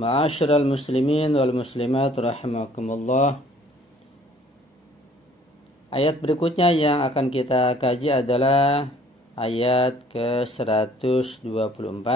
Ma'asyiral muslimin wal muslimat rahimakumullah. Ayat berikutnya yang akan kita kaji adalah ayat ke-124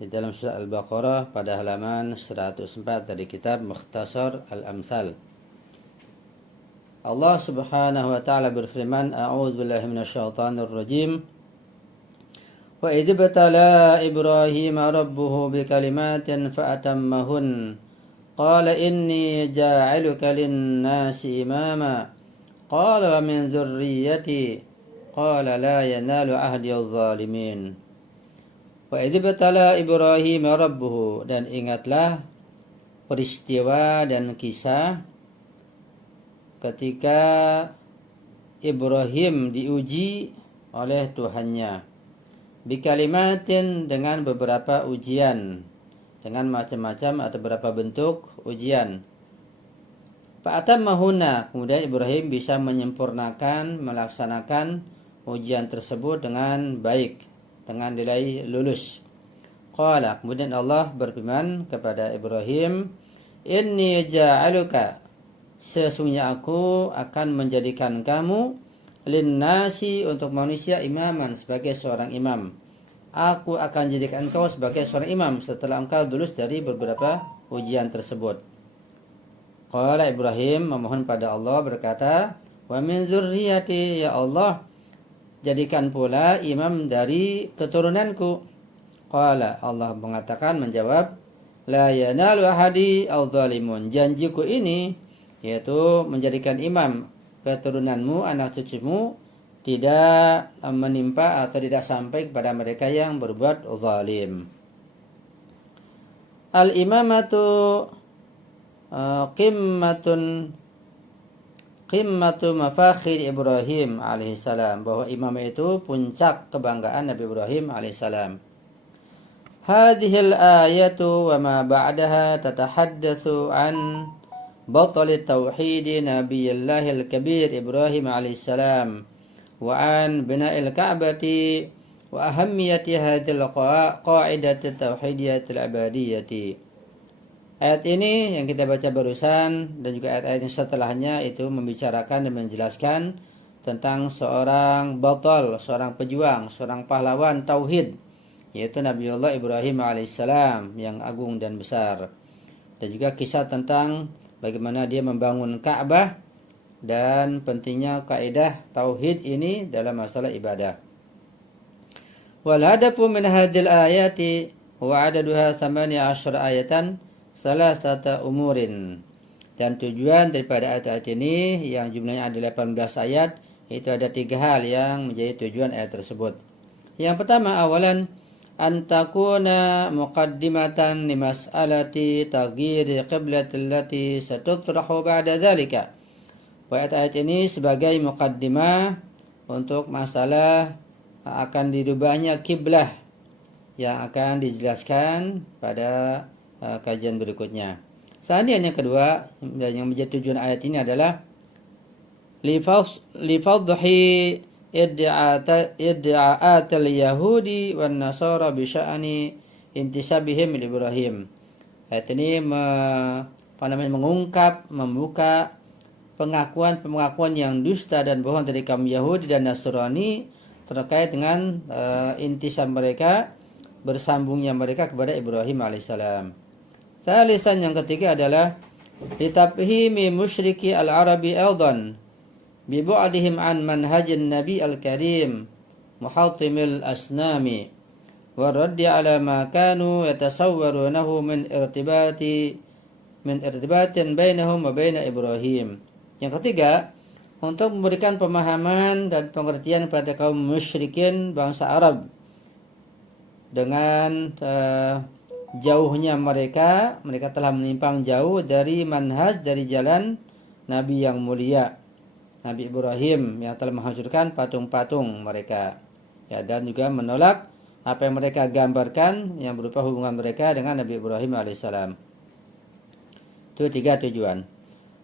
di dalam surah Al-Baqarah pada halaman 104 dari kitab Mukhtasar Al-Amthal. Allah Subhanahu wa taala berfirman, A'udzu billahi minasyaitonir rajim. Wa idh ibtala Ibrahim rabbuhu bikalimatin fa'atammahun. Qala inni ja'iluka lin-nasi imama. Qala wa min dzurriyyati. Qala la yanalu ahdi adh-dhalimin. Wa idh ibtala Ibrahim rabbuhu, dan ingatlah peristiwa dan kisah ketika Ibrahim diuji oleh Tuhannya, bikalimatin, dengan beberapa ujian, dengan macam-macam atau beberapa bentuk ujian. Fa'atammahunna, kemudian Ibrahim bisa menyempurnakan, melaksanakan ujian tersebut dengan baik, dengan nilai lulus. Qala, kemudian Allah berfirman kepada Ibrahim, inni ja'aluka, sesungguhnya aku akan menjadikan kamu linnasi, untuk manusia, imaman, sebagai seorang imam. Aku akan jadikan engkau sebagai seorang imam setelah engkau lulus dari beberapa ujian tersebut. Qala, Ibrahim memohon pada Allah, berkata, wa min dzurriyyati, ya Allah, jadikan pula imam dari keturunanku. Qala, Allah mengatakan, menjawab, la yanalu ahadi adh-dhalimun, janjiku ini, yaitu menjadikan imam keturunanmu, anak cucumu, tidak menimpa atau tidak sampai kepada mereka yang berbuat zalim. Al-imamatu qimmatu mafakhir Ibrahim alaihissalam, bahwa imam itu puncak kebanggaan Nabi Ibrahim alaihissalam. Hadhil ayatu wa ma ba'daha tatahaddatsu an batal tauhid nabiyillahil kabir Ibrahim alaihissalam wa an bina'il ka'bati wa ahammiyati hadhil qa'idati tauhidiyatil abadiyyati. Ayat ini yang kita baca barusan dan juga ayat-ayat yang setelahnya itu membicarakan dan menjelaskan tentang seorang batal, seorang pejuang, seorang pahlawan tauhid, yaitu Nabiullah Ibrahim alaihissalam yang agung dan besar. Dan juga kisah tentang bagaimana dia membangun Ka'bah dan pentingnya kaidah tauhid ini dalam masalah ibadah. Wal hadafu min hadhil ayati wa adaduha 18 ayatan salasata umurin. Dan tujuan daripada ayat-ayat ini yang jumlahnya ada 18 ayat, itu ada 3 hal yang menjadi tujuan ayat tersebut. Yang pertama, awalan antakuna muqaddimatan li mas'alati taghyir qiblatil lati satutrahu ba'da dzalika. Ayat-ayat ini sebagai muqaddimah untuk masalah akan dirubahnya kiblah yang akan dijelaskan pada kajian berikutnya. Selanjutnya yang kedua, yang menjadi tujuan ayat ini adalah li fadhi iddi'at al-yahudi wan nasara bi sya'ni intisabihim li Ibrahim. Ayat ini mengungkap, membuka pengakuan yang dusta dan bohong dari kaum Yahudi dan Nasrani terkait dengan intisab mereka, bersambungnya mereka kepada Ibrahim alaihissalam. Salisan, yang ketiga adalah litafhimi musyriki al-arabi aidan bi bu'dihim an manhajin nabi al-karim muhattimil asnami wa raddi ala ma kanu yatasawwarunahu min irtibatin bainahum wa bain Ibrahim. Yang ketiga, untuk memberikan pemahaman dan pengertian pada kaum musyrikin bangsa Arab dengan jauhnya mereka telah menyimpang jauh dari manhaj, dari jalan Nabi yang mulia, Nabi Ibrahim, yang telah menghancurkan patung-patung mereka, ya, dan juga menolak apa yang mereka gambarkan yang berupa hubungan mereka dengan Nabi Ibrahim alaihissalam. Itu 3 tujuan.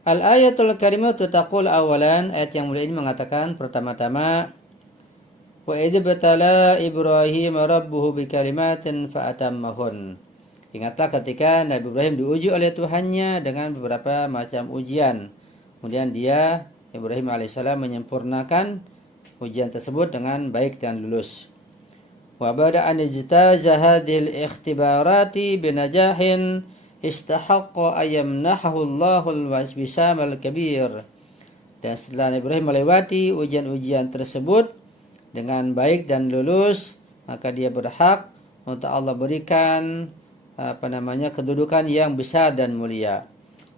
Al-ayatul karimatu taqul awalan, ayat yang mulia ini mengatakan pertama-tama, wa idh batala Ibrahim rabbuhu bikalimatin fa'atammahun. Ingatlah ketika Nabi Ibrahim diuji oleh Tuhannya dengan beberapa macam ujian. Kemudian Ibrahim alaihissalam menyempurnakan ujian tersebut dengan baik dan lulus. Wa ba'da an ijtaza hadhil ikhtibarati binajahin istahaqqa ayyamnahu Allahul wisamal kabir. Dan setelah Nabi Ibrahim melewati ujian-ujian tersebut dengan baik dan lulus, maka dia berhak untuk Allah berikan kedudukan yang besar dan mulia.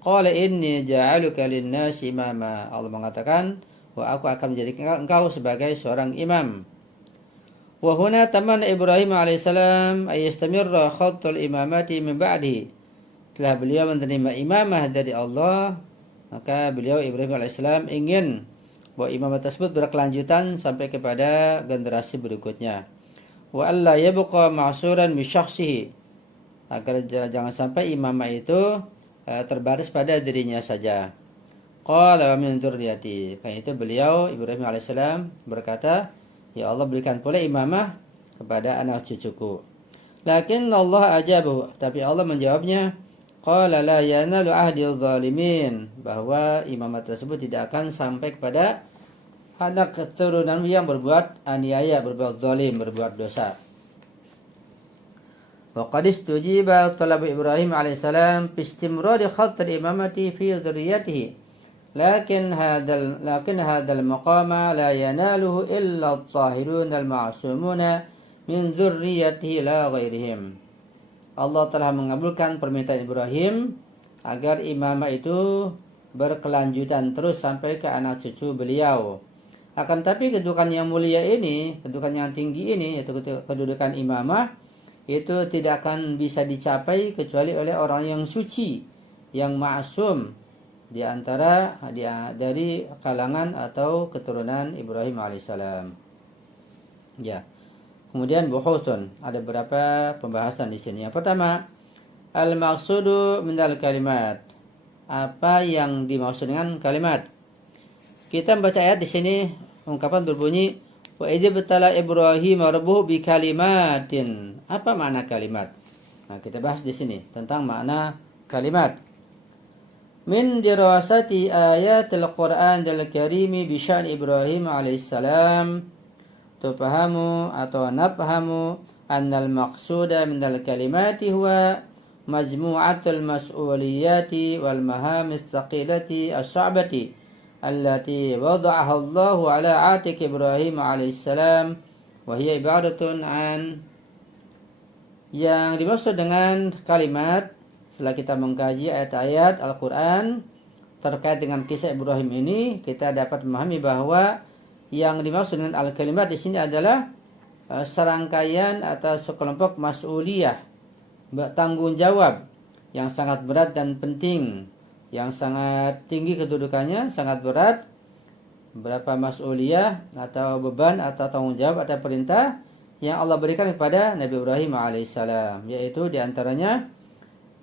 Qala inni ja'aluka lin-nasi imama. Allah mengatakan, aku akan menjadikan engkau sebagai seorang imam. Wa huna tamanna Ibrahim alaihissalam ayastamirra khattul imamati min ba'di. Setelah beliau menerima imamah dari Allah, maka beliau Ibrahim alaihissalam ingin bahwa imamah tersebut berkelanjutan sampai kepada generasi berikutnya. Wa alla yabqa ma'suran bi syakhsihi, agar jangan sampai imamah itu terbatas pada dirinya saja. Qala wa min dzurriyyati. Karena itu beliau Ibrahim alaihissalam berkata, ya Allah berikan pula imamah kepada anak cucuku. Lakin Allah ajabahu, tapi Allah menjawabnya, qala la yanalu ahdil zalimin, bahwa imamah tersebut tidak akan sampai kepada anak keturunan yang berbuat aniaya, berbuat zalim, berbuat dosa. Wa qad istujiba talab Ibrahim alaihissalam fi istimrari khatt al-imamati fi dzurriyyatihi. Lakin hadzal maqama la yanaluhu illa adh-dhahirun al-ma'sumuna min dzurriyyatihi la ghairihim. Allah telah mengabulkan permintaan Ibrahim agar imamah itu berkelanjutan terus sampai ke anak cucu beliau. Akan tapi kedudukan yang mulia ini, kedudukan yang tinggi ini, yaitu kedudukan imamah, itu tidak akan bisa dicapai kecuali oleh orang yang suci, yang ma'sum di antara dari kalangan atau keturunan Ibrahim alaihissalam. Ya. Kemudian buhuthun, ada beberapa pembahasan di sini. Yang pertama, al-maqsudu minal kalimat. Apa yang dimaksud dengan kalimat? Kita membaca ayat di sini, ungkapan berbunyi wa idza batala Ibrahim rabbuhu bi kalimatin. Apa makna kalimat? Nah, kita bahas di sini tentang makna kalimat. Min dirasati ayatil Qur'an al-Karim bi sya'ni Ibrahim alaihissalam tufahamu atau nafhamu annal maqsuda minal kalimati huwa majmu'atul mas'uliyati wal mahamis thaqilati as-sa'bati allati wada'aha Allah ala atik Ibrahim alaihissalam wa hiya ibaratun an. Yang dimaksud dengan kalimat, setelah kita mengkaji ayat-ayat Al-Quran terkait dengan kisah Ibrahim ini, kita dapat memahami bahwa yang dimaksud dengan al-kalimat di sini adalah serangkaian atau sekelompok mas'uliyah, tanggung jawab yang sangat berat dan penting, yang sangat tinggi kedudukannya, sangat berat. Berapa mas'uliyah atau beban atau tanggung jawab atau perintah yang Allah berikan kepada Nabi Ibrahim alaihissalam, yaitu diantaranya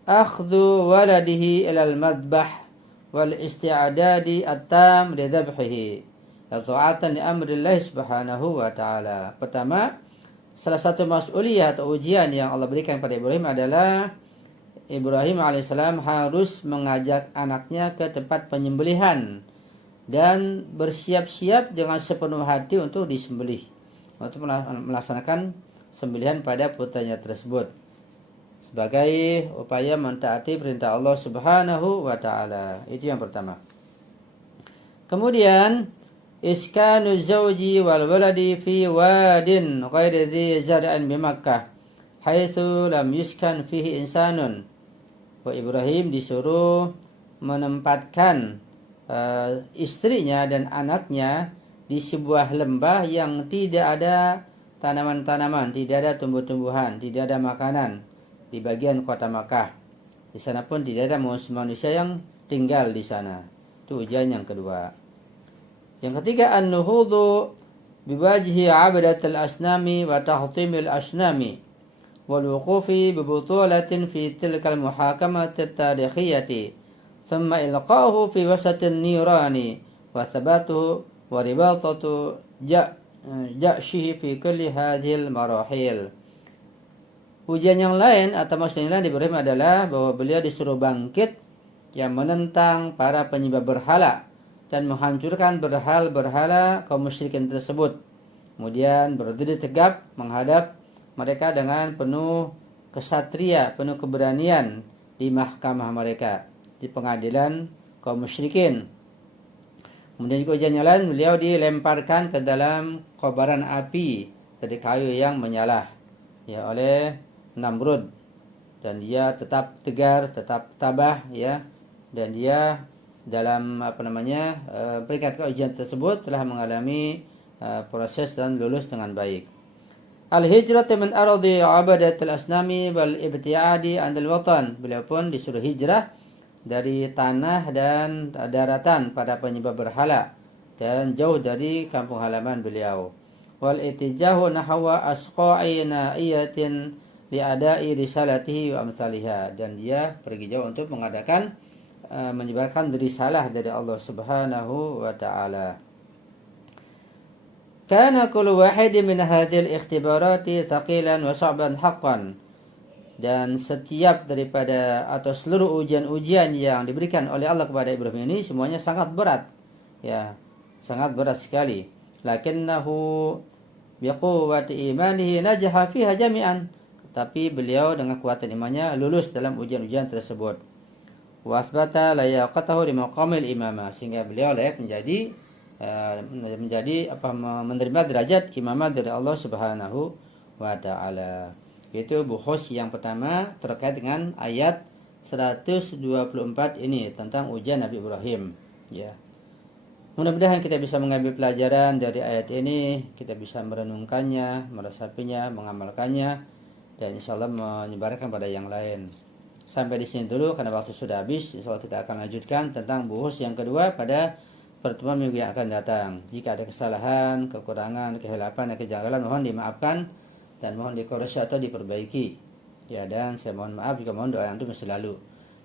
akhdhu waladihi ilal madbah wal isti'adadi at-tam li dhabhihi ta'atan li amrillah subhanahu wa ta'ala. Pertama, salah satu mas'uliyah atau ujian yang Allah berikan kepada Ibrahim adalah Ibrahim alaihissalam harus mengajak anaknya ke tempat penyembelihan dan bersiap-siap dengan sepenuh hati untuk disembelih, untuk melaksanakan sembelihan pada putranya tersebut sebagai upaya mentaati perintah Allah Subhanahu wa taala. Itu yang pertama. Kemudian iskanu zawji wal waladi fi wadin ghairi dhi zar'in bi Makkah haitsu lam yuskan fihi insanun. Wa Ibrahim disuruh menempatkan istrinya dan anaknya di sebuah lembah yang tidak ada tanaman-tanaman, tidak ada tumbuh-tumbuhan, tidak ada makanan di bagian kota Makkah. Di sana pun tidak ada manusia yang tinggal di sana. Itu ujian yang kedua. Yang ketiga, an-nuhudu biwajhi 'abadatil asnami wa tahtimil asnami wal wuqufi bi butulatin fi tilkal muhakamat at-tarikhiyati thumma ilqahu fi wasatin nirani wa thabatuhu wa ribatatu ja'shihi fi kulli hadhil marahil. Ujian yang lain atau maksud yang lain di Ibrahim adalah bahwa beliau disuruh bangkit yang menentang para penyembah berhala dan menghancurkan berhala-berhala kaum musyrikin tersebut. Kemudian berdiri tegap menghadap mereka dengan penuh kesatria, penuh keberanian di mahkamah mereka, di pengadilan kaum musyrikin. Kemudian juga ujian yang lain, beliau dilemparkan ke dalam kobaran api dari kayu yang menyala ya oleh Namrud, dan dia tetap tegar, tetap tabah ya, dan dia dalam peringkat ujian tersebut telah mengalami proses dan lulus dengan baik. Al-hijrah min ardi abadatil asnami wal ibtiadi andal watan. Beliau pun disuruh hijrah dari tanah dan daratan pada penyembah berhala dan jauh dari kampung halaman beliau. Wal itijahu nahwa asqa'i na'iyatin li'ada'i risalatihi wa amsalihha, dan dia pergi jauh untuk mengadakan menyebarkan risalah dari Allah Subhanahu wa taala. Kana kullu wahidin min hadhil ikhtibarati thaqilan wa sa'ban haqqan. Dan setiap daripada atau seluruh ujian-ujian yang diberikan oleh Allah kepada Ibrahim ini semuanya sangat berat. Ya, sangat berat sekali. Lakinnahu biquwwati imanihi najaha fiha jami'an. Tapi beliau dengan kekuatan imannya lulus dalam ujian-ujian tersebut. Wa asbata la yaqatahu li maqamil imamah, sehingga beliau layak menerima derajat imamah dari Allah Subhanahu wa taala. Itu buhus yang pertama terkait dengan ayat 124 ini tentang ujian Nabi Ibrahim ya. Mudah-mudahan kita bisa mengambil pelajaran dari ayat ini, kita bisa merenungkannya, meresapinya, mengamalkannya, dan insyaallah menyebarkan pada yang lain. Sampai di sini dulu karena waktu sudah habis. Insyaallah kita akan lanjutkan tentang buhus yang kedua pada pertemuan minggu yang akan datang. Jika ada kesalahan, kekurangan, kehilapan, dan kejanggalan mohon dimaafkan dan mohon dikoreksi atau diperbaiki. Ya, dan saya mohon maaf jika mohon doa antum selalu.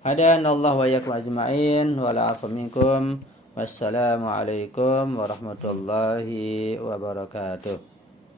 Hadanallahu wa iyyakum ajma'in wa la afa minkum. Wassalamualaikum warahmatullahi wabarakatuh.